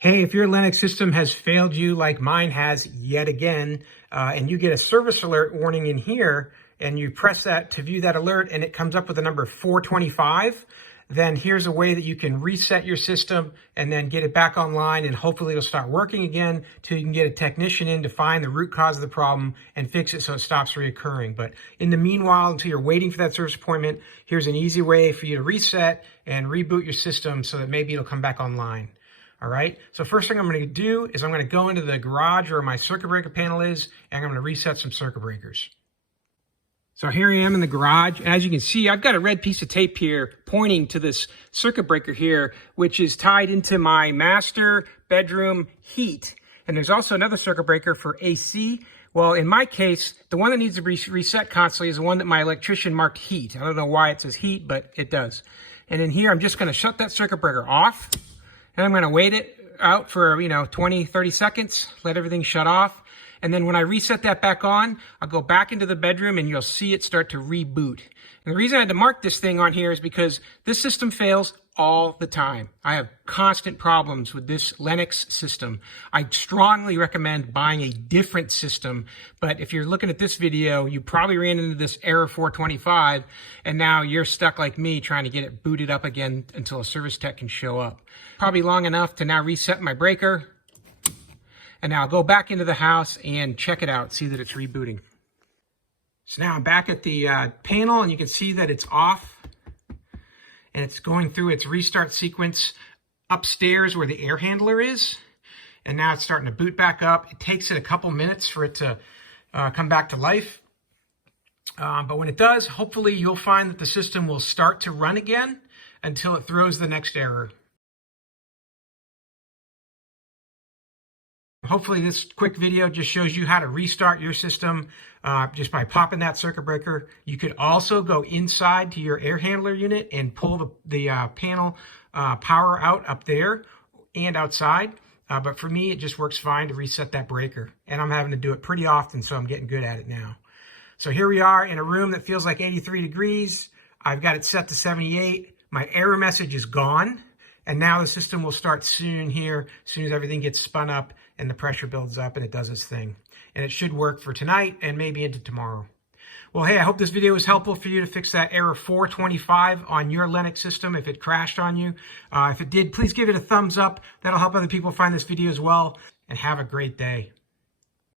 Hey, if your Lennox system has failed you like mine has yet again, and you get a service alert warning in here, and you press that to view that alert, and it comes up with the number 425, then here's a way that you can reset your system and then get it back online, and hopefully it'll start working again till you can get a technician in to find the root cause of the problem and fix it so it stops reoccurring. But in the meanwhile, until you're waiting for that service appointment, here's an easy way for you to reset and reboot your system so that maybe it'll come back online. All right, so first thing I'm going to do is I'm going to go into the garage where my circuit breaker panel is, and I'm going to reset some circuit breakers. So here I am in the garage, and as you can see, I've got a red piece of tape here pointing to this circuit breaker here, which is tied into my master bedroom heat. And there's also another circuit breaker for AC. Well, in my case, the one that needs to be reset constantly is the one that my electrician marked heat. I don't know why it says heat, but it does. And in here, I'm just going to shut that circuit breaker off. And I'm going to wait it out for, 20, 30 seconds, let everything shut off. And then when I reset that back on, I'll go back into the bedroom and you'll see it start to reboot. And the reason I had to mark this thing on here is because this system fails all the time. I have constant problems with this Lennox system. I strongly recommend buying a different system, but if you're looking at this video, you probably ran into this error 425, and now you're stuck like me trying to get it booted up again until a service tech can show up. Probably long enough to now reset my breaker, and now I'll go back into the house and check it out, see that it's rebooting. So now I'm back at the panel, and you can see that it's off. And it's going through its restart sequence upstairs where the air handler is. And now it's starting to boot back up. It takes it a couple minutes for it to come back to life. But when it does, hopefully you'll find that the system will start to run again until it throws the next error. Hopefully this quick video just shows you how to restart your system just by popping that circuit breaker. You could also go inside to your air handler unit and pull the panel power out up there and outside. But for me, it just works fine to reset that breaker. And I'm having to do it pretty often, so I'm getting good at it now. So here we are in a room that feels like 83 degrees. I've got it set to 78. My error message is gone. And now the system will start soon here, as soon as everything gets spun up and the pressure builds up and it does its thing. And it should work for tonight and maybe into tomorrow. Well, hey, I hope this video was helpful for you to fix that error 425 on your Lennox system if it crashed on you. If it did, please give it a thumbs up. That'll help other people find this video as well. And have a great day.